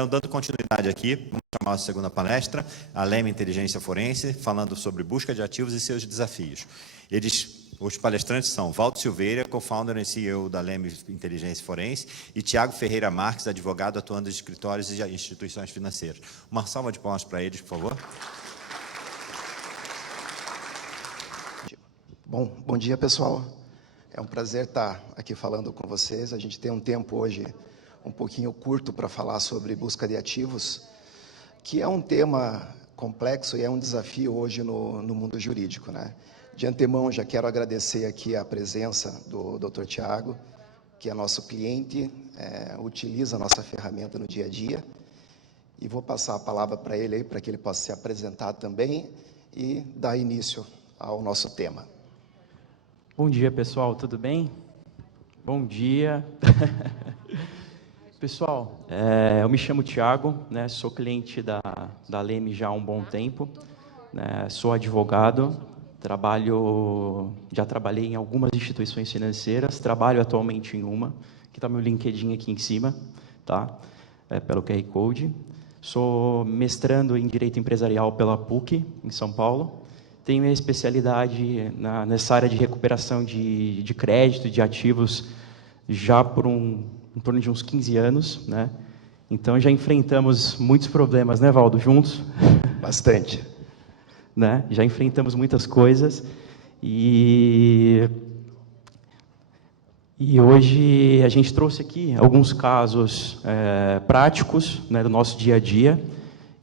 Então, dando continuidade aqui, vamos chamar a segunda palestra, a Leme Inteligência Forense, falando sobre busca de ativos e seus desafios. Os palestrantes são Valdo Silveira, co-founder e CEO da Leme Inteligência Forense, e Tiago Ferreira Marques, advogado atuando em escritórios e instituições financeiras. Uma salva de palmas para eles, por favor. Bom dia, pessoal. É um prazer estar aqui falando com vocês. A gente tem um tempo hoje um pouquinho curto para falar sobre busca de ativos, que é um tema complexo e é um desafio hoje no mundo jurídico, né? De antemão, já quero agradecer aqui a presença do Dr. Tiago, que é nosso cliente, utiliza a nossa ferramenta no dia a dia, e vou passar a palavra para ele aí, para que ele possa se apresentar também e dar início ao nosso tema. Bom dia, pessoal, tudo bem? Bom dia. Pessoal, eu me chamo Tiago, né, sou cliente da Leme já há um bom tempo, né, sou advogado, já trabalhei em algumas instituições financeiras, trabalho atualmente em uma, que está meu LinkedIn aqui em cima, tá? Pelo QR Code. Sou mestrando em Direito Empresarial pela PUC, em São Paulo. Tenho minha especialidade nessa área de recuperação de crédito, de ativos, já por em torno de uns 15 anos, né? Então, já enfrentamos muitos problemas, né, Valdo, juntos? Bastante. Né? Já enfrentamos muitas coisas e hoje a gente trouxe aqui alguns casos práticos, né, do nosso dia a dia.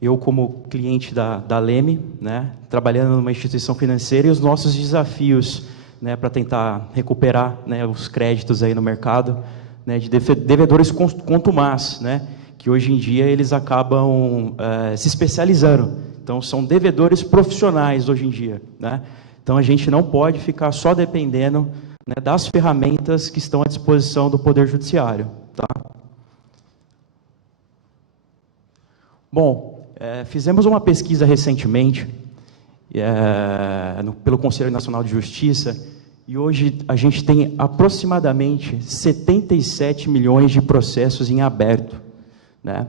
Eu, como cliente da Leme, né, trabalhando numa instituição financeira, e os nossos desafios, né, para tentar recuperar, né, os créditos aí no mercado, né, de devedores contumaz, né, que hoje em dia eles acabam se especializando. Então, são devedores profissionais hoje em dia, né? Então, a gente não pode ficar só dependendo, né, das ferramentas que estão à disposição do Poder Judiciário, tá? Bom, fizemos uma pesquisa recentemente pelo Conselho Nacional de Justiça, e hoje a gente tem aproximadamente 77 milhões de processos em aberto, né?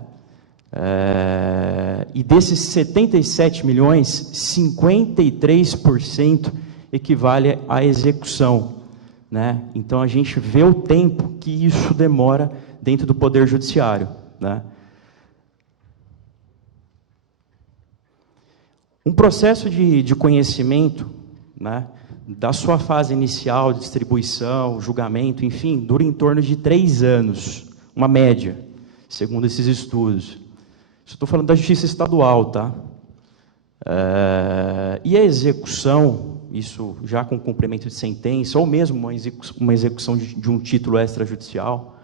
E desses 77 milhões, 53% equivale à execução, né? Então, a gente vê o tempo que isso demora dentro do Poder Judiciário, né? Um processo de conhecimento, né, da sua fase inicial, de distribuição, julgamento, enfim, dura em torno de 3 anos, uma média, segundo esses estudos. Estou falando da Justiça Estadual, tá? E a execução, isso já com cumprimento de sentença, ou mesmo uma execução de um título extrajudicial,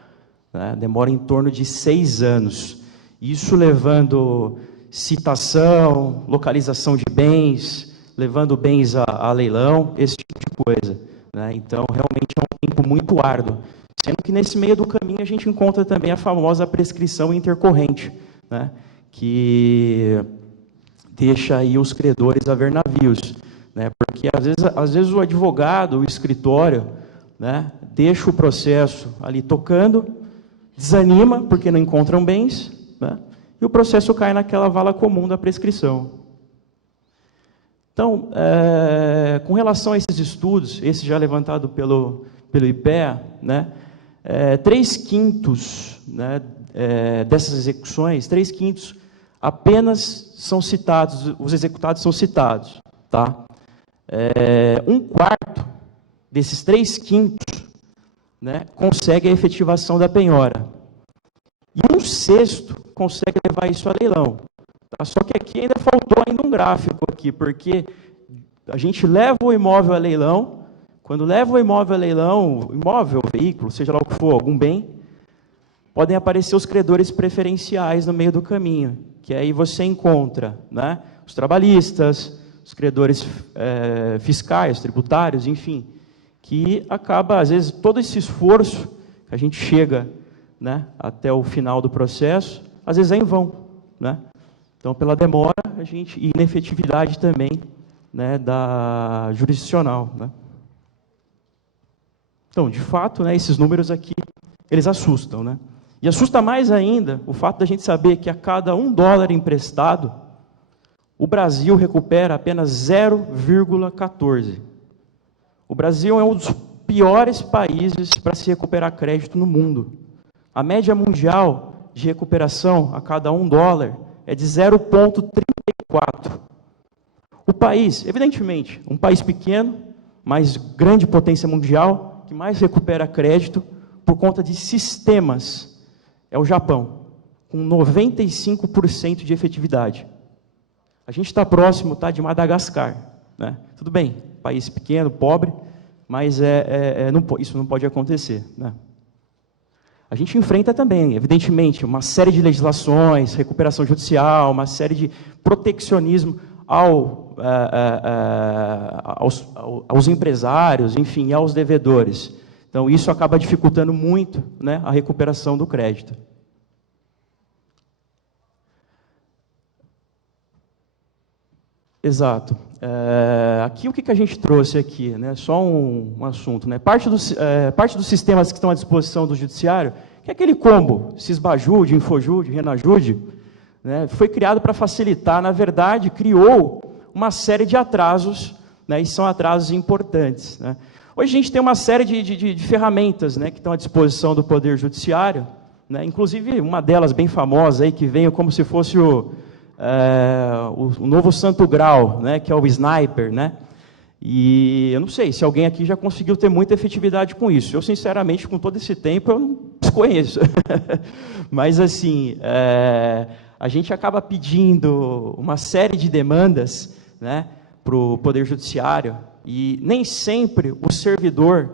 né, demora em torno de 6 anos. Isso levando citação, localização de bens, levando bens a leilão, esse tipo de coisa, né? Então, realmente é um tempo muito árduo. Sendo que nesse meio do caminho a gente encontra também a famosa prescrição intercorrente, né, que deixa aí os credores a ver navios, né, porque às vezes o advogado, o escritório, né, deixa o processo ali tocando, desanima porque não encontram bens, né, e o processo cai naquela vala comum da prescrição. Então, com relação a esses estudos, esse já levantado pelo IPEA, né, 3/5, né, dessas execuções, 3/5 apenas são citados, os executados são citados, tá? 1/4 desses 3/5, né, consegue a efetivação da penhora. E 1/6 consegue levar isso a leilão. Tá? Só que aqui ainda faltou um gráfico aqui, porque a gente leva o imóvel a leilão, quando leva o imóvel a leilão, imóvel, veículo, seja lá o que for, algum bem, podem aparecer os credores preferenciais no meio do caminho, que aí você encontra, né, os trabalhistas, os credores fiscais, tributários, enfim, que acaba, às vezes, todo esse esforço que a gente chega, né, até o final do processo, às vezes é em vão, né? Então, pela demora, e inefetividade também, né, da jurisdicional, né? Então, de fato, né, esses números aqui, eles assustam, né? E assusta mais ainda o fato da gente saber que a cada $1 emprestado, o Brasil recupera apenas 0,14. O Brasil é um dos piores países para se recuperar crédito no mundo. A média mundial de recuperação a cada $1 é de 0,34. O país, evidentemente, um país pequeno, mas grande potência mundial, que mais recupera crédito por conta de sistemas, é o Japão, com 95% de efetividade. A gente está próximo, tá, de Madagascar, né? Tudo bem, país pequeno, pobre, mas isso não pode acontecer, né? A gente enfrenta também, evidentemente, uma série de legislações, recuperação judicial, uma série de proteccionismo aos empresários, enfim, aos devedores. Então, isso acaba dificultando muito, né, a recuperação do crédito. Exato. Aqui, o que a gente trouxe aqui? Né, só um assunto. Né, parte dos sistemas que estão à disposição do judiciário, que é aquele combo, Sisbajude, Infojude, Renajude, né, foi criado para facilitar, na verdade, criou uma série de atrasos, né, e são atrasos importantes, né. Hoje a gente tem uma série de ferramentas, né, que estão à disposição do Poder Judiciário, né, inclusive uma delas bem famosa, aí, que veio como se fosse o novo Santo Grau, né, que é o Sniper, né, e eu não sei se alguém aqui já conseguiu ter muita efetividade com isso. Eu, sinceramente, com todo esse tempo, eu não desconheço. Mas, assim, a gente acaba pedindo uma série de demandas, né, para o Poder Judiciário, e nem sempre o servidor,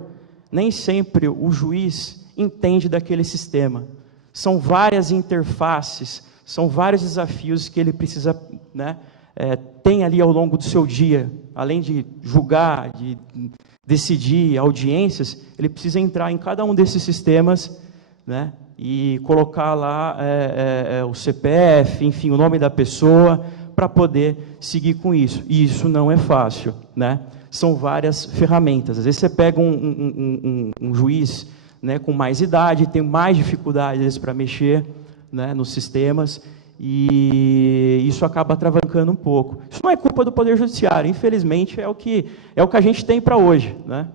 nem sempre o juiz entende daquele sistema. São várias interfaces, são vários desafios que ele precisa, né, tem ali ao longo do seu dia, além de julgar, de decidir audiências, ele precisa entrar em cada um desses sistemas, né, e colocar lá o CPF, enfim, o nome da pessoa, para poder seguir com isso. E isso não é fácil, né? São várias ferramentas. Às vezes você pega um juiz, né, com mais idade, tem mais dificuldades para mexer, né, nos sistemas, e isso acaba travancando um pouco. Isso não é culpa do Poder Judiciário, infelizmente é o que a gente tem para hoje, né?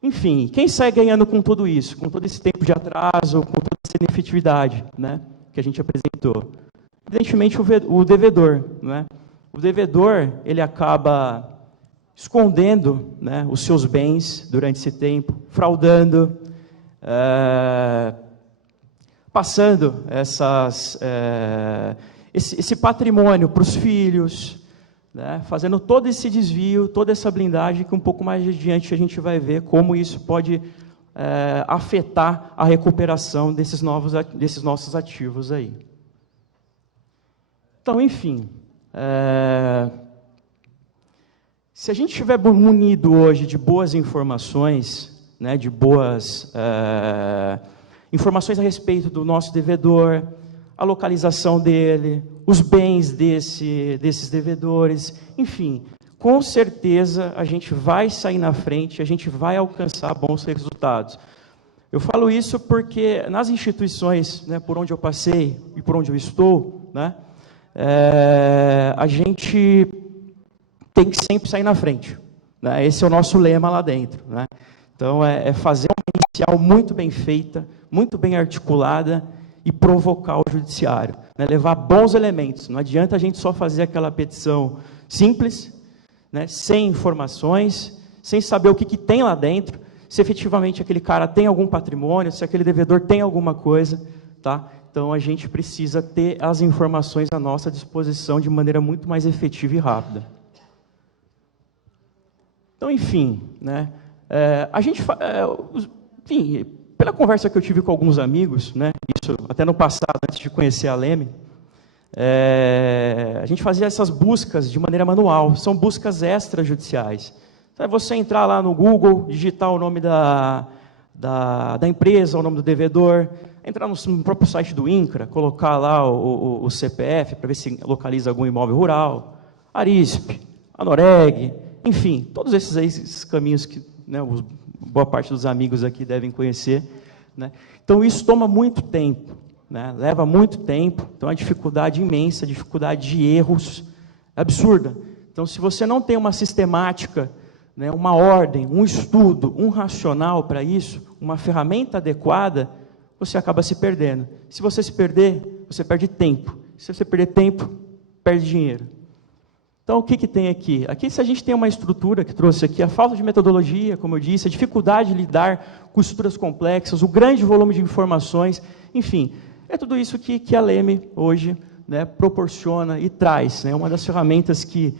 Enfim, quem sai ganhando com tudo isso, com todo esse tempo de atraso, com toda essa inefetividade, né, que a gente apresentou? Evidentemente o devedor, né? O devedor, ele acaba escondendo, né, os seus bens durante esse tempo, fraudando, passando esse patrimônio para os filhos, né, fazendo todo esse desvio, toda essa blindagem, que um pouco mais adiante a gente vai ver como isso pode afetar a recuperação desses nossos ativos aí. Então, enfim, se a gente estiver munido hoje de boas informações, né, de boas informações a respeito do nosso devedor, a localização dele, os bens desses devedores, enfim, com certeza a gente vai sair na frente, a gente vai alcançar bons resultados. Eu falo isso porque nas instituições, né, por onde eu passei e por onde eu estou, né, a gente tem que sempre sair na frente, né? Esse é o nosso lema lá dentro, né? Então, fazer uma inicial muito bem feita, muito bem articulada e provocar o judiciário, né? Levar bons elementos. Não adianta a gente só fazer aquela petição simples, né? Sem informações, sem saber o que tem lá dentro, se efetivamente aquele cara tem algum patrimônio, se aquele devedor tem alguma coisa, tá? Então, a gente precisa ter as informações à nossa disposição de maneira muito mais efetiva e rápida. Então, enfim, né, enfim, pela conversa que eu tive com alguns amigos, né, isso até no passado, antes de conhecer a Leme, a gente fazia essas buscas de maneira manual, são buscas extrajudiciais. Então, é você entrar lá no Google, digitar o nome da empresa, o nome do devedor, entrar no próprio site do INCRA, colocar lá o CPF para ver se localiza algum imóvel rural, Arisp, Anoreg, enfim, todos esses caminhos que, né, boa parte dos amigos aqui devem conhecer, né? Então, isso toma muito tempo, né? Leva muito tempo, então, a dificuldade imensa, a dificuldade de erros absurda. Então, se você não tem uma sistemática, né, uma ordem, um estudo, um racional para isso, uma ferramenta adequada, você acaba se perdendo. Se você se perder, você perde tempo. Se você perder tempo, perde dinheiro. Então, o que tem aqui? Aqui, se a gente tem uma estrutura que trouxe aqui, a falta de metodologia, como eu disse, a dificuldade de lidar com estruturas complexas, o grande volume de informações, enfim, é tudo isso que a Leme hoje, né, proporciona e traz, né, uma das ferramentas que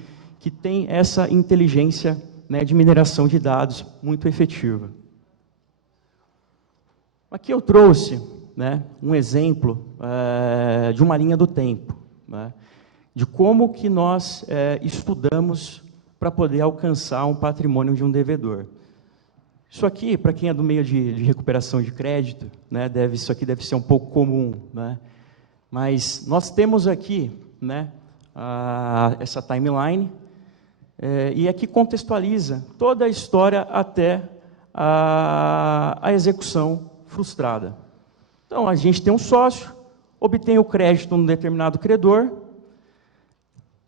tem essa inteligência, né, de mineração de dados muito efetiva. Aqui eu trouxe, né, um exemplo de uma linha do tempo, né, de como que nós estudamos para poder alcançar um patrimônio de um devedor. Isso aqui, para quem é do meio de recuperação de crédito, né, isso aqui deve ser um pouco comum, né, mas nós temos aqui, né, essa timeline, e aqui contextualiza toda a história até a execução frustrada. Então, a gente tem um sócio, obtém o crédito num determinado credor,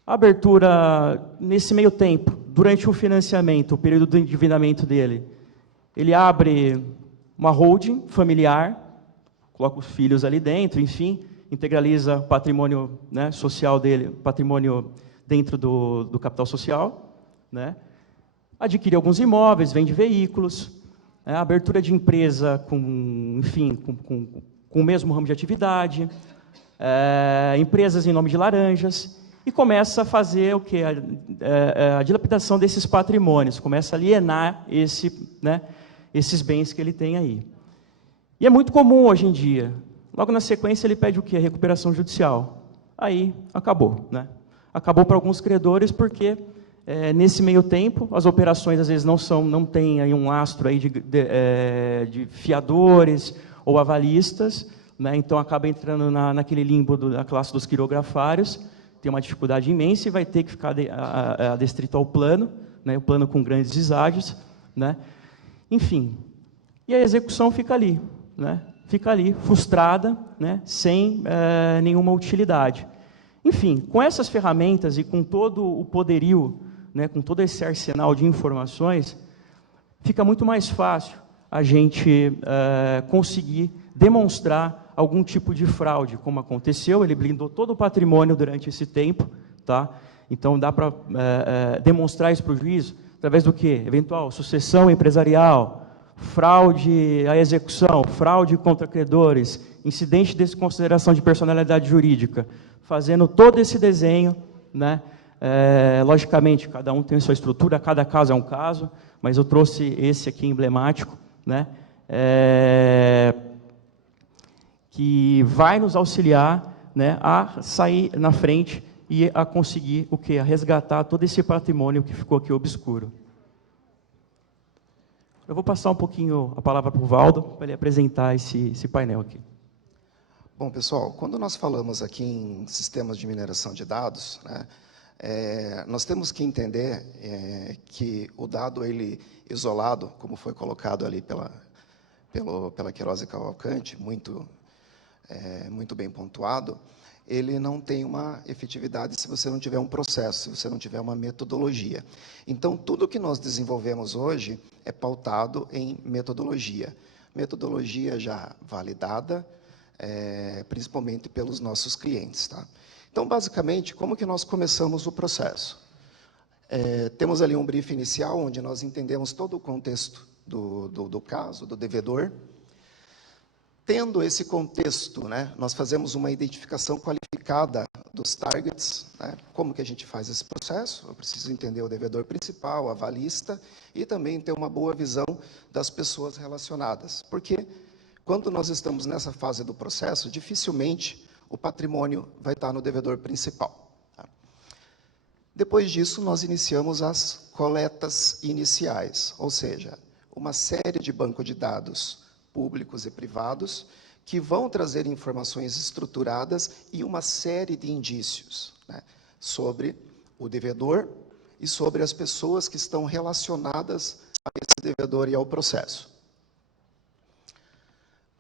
abertura, nesse meio tempo, durante o financiamento, o período do endividamento dele, ele abre uma holding familiar, coloca os filhos ali dentro, enfim, integraliza o patrimônio, né, social dele, patrimônio dentro do capital social, né, adquire alguns imóveis, vende veículos, né, abertura de empresa com, enfim, com o mesmo ramo de atividade, empresas em nome de laranjas, e começa a fazer o quê? A dilapidação desses patrimônios, começa a alienar esses bens que ele tem aí. E é muito comum hoje em dia. Logo na sequência ele pede o quê? A recuperação judicial. Aí acabou, né? Acabou para alguns credores porque nesse meio tempo as operações às vezes não têm aí um lastro aí de fiadores ou avalistas, né? Então acaba entrando naquele limbo da classe dos quirografários, tem uma dificuldade imensa e vai ter que ficar adestrito ao plano, né? O plano com grandes deságios, né? Enfim, e a execução fica ali, né? Fica ali, frustrada, né? Sem nenhuma utilidade. Enfim, com essas ferramentas e com todo o poderio, né, com todo esse arsenal de informações, fica muito mais fácil a gente conseguir demonstrar algum tipo de fraude, como aconteceu, ele blindou todo o patrimônio durante esse tempo, tá? Então dá para demonstrar isso para o juiz, através do quê? Eventual sucessão empresarial, fraude à execução, fraude contra credores, incidente de desconsideração de personalidade jurídica, fazendo todo esse desenho, né? Logicamente, cada um tem a sua estrutura, cada caso é um caso, mas eu trouxe esse aqui emblemático, né? Que vai nos auxiliar, né, a sair na frente e a conseguir o quê? A resgatar todo esse patrimônio que ficou aqui obscuro. Eu vou passar um pouquinho a palavra para o Valdo, para ele apresentar esse painel aqui. Bom, pessoal, quando nós falamos aqui em sistemas de mineração de dados, né, nós temos que entender que o dado ele isolado, como foi colocado ali pela Queiroz e Cavalcante, muito bem pontuado, ele não tem uma efetividade se você não tiver um processo, se você não tiver uma metodologia. Então, tudo que nós desenvolvemos hoje é pautado em metodologia. Metodologia já validada, principalmente pelos nossos clientes, tá? Então, basicamente, como que nós começamos o processo? Temos ali um briefing inicial, onde nós entendemos todo o contexto do caso, do devedor. Tendo esse contexto, né, nós fazemos uma identificação qualificada dos targets, né, como que a gente faz esse processo? Eu preciso entender o devedor principal, a avalista, e também ter uma boa visão das pessoas relacionadas. Porque quando nós estamos nessa fase do processo, dificilmente o patrimônio vai estar no devedor principal. Tá? Depois disso, nós iniciamos as coletas iniciais, ou seja, uma série de banco de dados públicos e privados, que vão trazer informações estruturadas e uma série de indícios, né, sobre o devedor e sobre as pessoas que estão relacionadas a esse devedor e ao processo.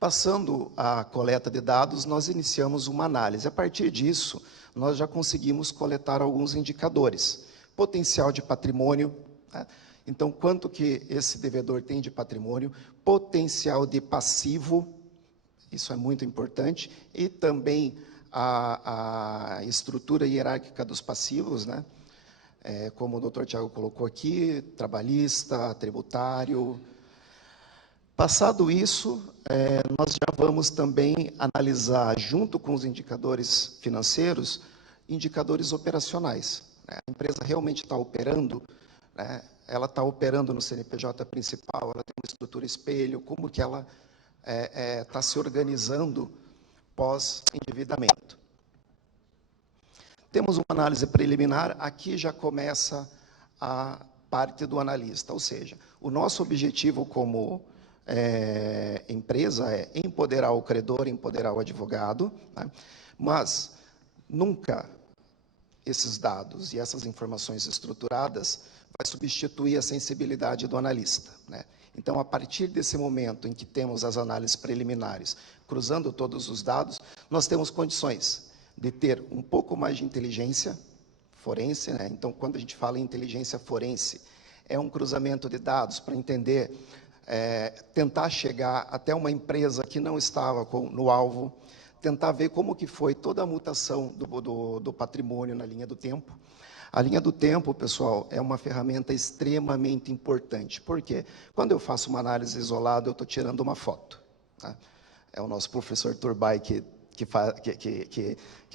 Passando a coleta de dados, nós iniciamos uma análise. A partir disso, nós já conseguimos coletar alguns indicadores. Potencial de patrimônio, né? Então, quanto que esse devedor tem de patrimônio, potencial de passivo, isso é muito importante, e também a estrutura hierárquica dos passivos, né? Como o doutor Tiago colocou aqui, trabalhista, tributário. Passado isso, nós já vamos também analisar, junto com os indicadores financeiros, indicadores operacionais. Né? A empresa realmente está operando, né? Ela está operando no CNPJ principal, ela tem uma estrutura espelho, como que ela está se organizando pós-endividamento. Temos uma análise preliminar, aqui já começa a parte do analista, ou seja, o nosso objetivo como empresa é empoderar o credor, empoderar o advogado, né? Mas nunca esses dados e essas informações estruturadas vai substituir a sensibilidade do analista, né? Então, a partir desse momento em que temos as análises preliminares, cruzando todos os dados, nós temos condições de ter um pouco mais de inteligência forense, né? Então, quando a gente fala em inteligência forense, é um cruzamento de dados para entender, tentar chegar até uma empresa que não estava no alvo, tentar ver como que foi toda a mutação do patrimônio na linha do tempo. A linha do tempo, pessoal, é uma ferramenta extremamente importante. Por quê? Quando eu faço uma análise isolada, eu estou tirando uma foto, tá? É o nosso professor Turbay que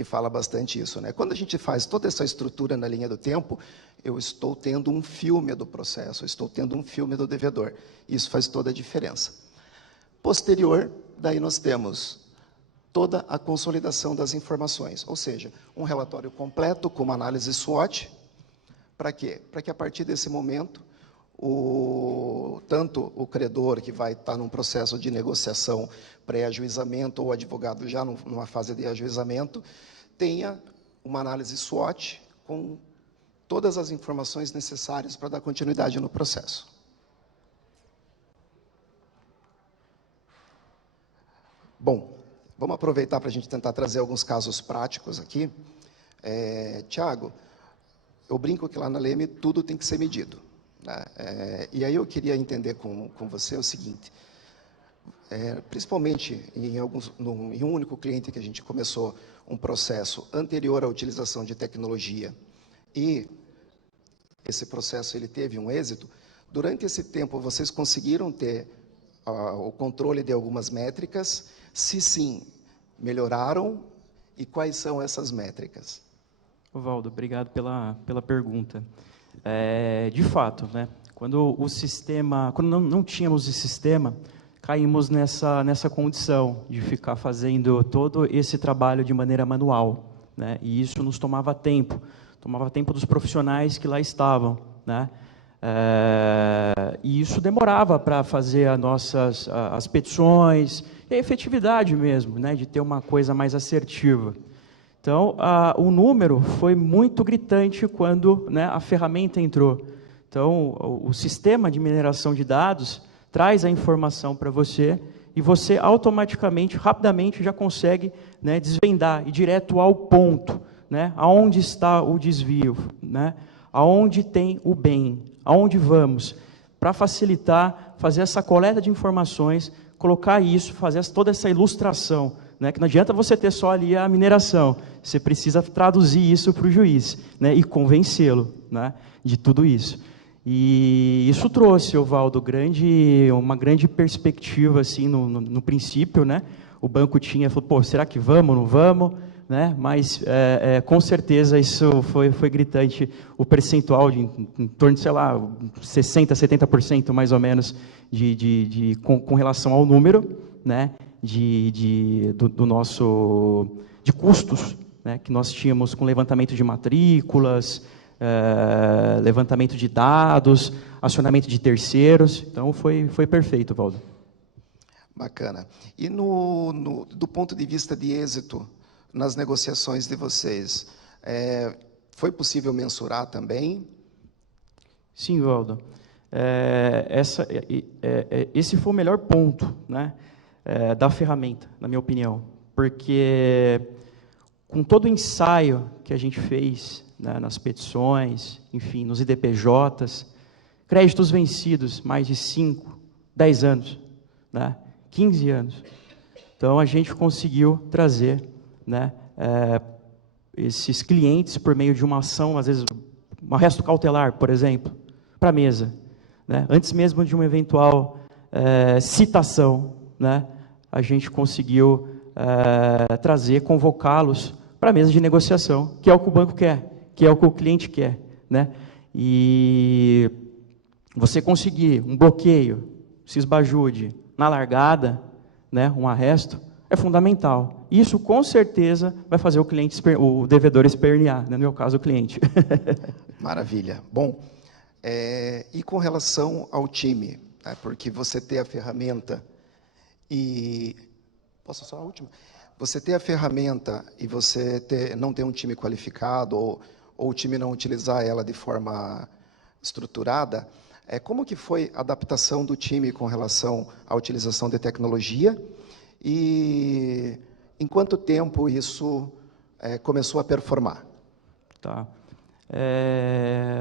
fala bastante isso, né? Quando a gente faz toda essa estrutura na linha do tempo, eu estou tendo um filme do processo, eu estou tendo um filme do devedor. Isso faz toda a diferença. Posterior, daí nós temos toda a consolidação das informações, ou seja, um relatório completo com uma análise SWOT. Para quê? Para que a partir desse momento, tanto o credor, que vai estar num processo de negociação pré-ajuizamento, ou o advogado já numa fase de ajuizamento, tenha uma análise SWOT com todas as informações necessárias para dar continuidade no processo. Bom, vamos aproveitar para a gente tentar trazer alguns casos práticos aqui. Tiago, eu brinco que lá na Leme tudo tem que ser medido, né? E aí eu queria entender com você o seguinte, principalmente em um único cliente que a gente começou um processo anterior à utilização de tecnologia, e esse processo ele teve um êxito. Durante esse tempo, vocês conseguiram ter o controle de algumas métricas? Se sim, melhoraram? E quais são essas métricas? Valdo, obrigado pela pergunta. De fato, né, quando não tínhamos esse sistema, caímos nessa condição de ficar fazendo todo esse trabalho de maneira manual, né, e isso nos tomava tempo dos profissionais que lá estavam, né, e isso demorava para fazer as petições, e a efetividade mesmo, né, de ter uma coisa mais assertiva. Então, o número foi muito gritante quando, né, a ferramenta entrou. Então, o sistema de mineração de dados traz a informação para você e você automaticamente, rapidamente, já consegue, né, desvendar, ir direto ao ponto, né, aonde está o desvio, né, aonde tem o bem, aonde vamos, para facilitar, fazer essa coleta de informações, colocar isso, fazer toda essa ilustração, né, que não adianta você ter só ali a mineração, você precisa traduzir isso para o juiz, né, e convencê-lo, né, de tudo isso. E isso trouxe, Valdo, uma grande perspectiva assim, no princípio, né, o banco falou, pô, será que vamos, não vamos? Né, mas com certeza isso foi gritante, o percentual em torno de, sei lá, 60%, 70% mais ou menos com relação ao número, né, de custos, né, que nós tínhamos com levantamento de matrículas, levantamento de dados, acionamento de terceiros. Então foi perfeito, Valdo. Bacana. E do ponto de vista de êxito nas negociações de vocês, foi possível mensurar também? Sim, Valdo. Esse foi o melhor ponto, né? da ferramenta, na minha opinião, porque com todo o ensaio que a gente fez, né, nas petições, enfim, nos IDPJs, créditos vencidos, mais de 5, 10 anos, né, 15 anos. Então, a gente conseguiu trazer, né, esses clientes por meio de uma ação, às vezes, um arresto cautelar, por exemplo, para a mesa, né, antes mesmo de uma eventual citação, né, a gente conseguiu trazer, convocá-los para a mesa de negociação, que é o que o banco quer, que é o que o cliente quer, né? E você conseguir um bloqueio, se esbajude na largada, né, um arresto, é fundamental. Isso, com certeza, vai fazer o cliente, o devedor espernear, né, no meu caso, o cliente. Maravilha. Bom, e com relação ao time, né, porque você ter a ferramenta e... Posso só a última? Você ter a ferramenta e você não ter um time qualificado ou o time não utilizar ela de forma estruturada, como que foi a adaptação do time com relação à utilização de tecnologia e em quanto tempo isso começou a performar? Tá.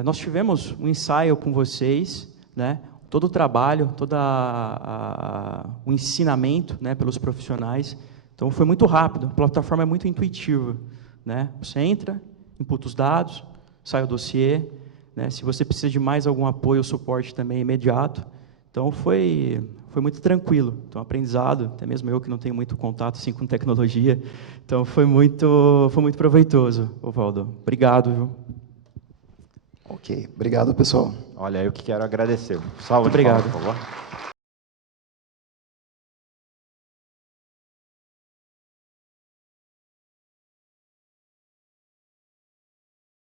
Nós tivemos um ensaio com vocês, né? Todo o trabalho, todo o ensinamento, né, pelos profissionais. Então, foi muito rápido, a plataforma é muito intuitiva, né? Você entra, imputa os dados, sai o dossiê, né? Se você precisa de mais algum apoio ou suporte também é imediato. Então, foi muito tranquilo. Então, aprendizado, até mesmo eu que não tenho muito contato assim, com tecnologia. Então, foi muito proveitoso, Osvaldo. Obrigado, viu? Ok, obrigado, pessoal. Olha, eu que quero agradecer. Salve, obrigado. Por favor.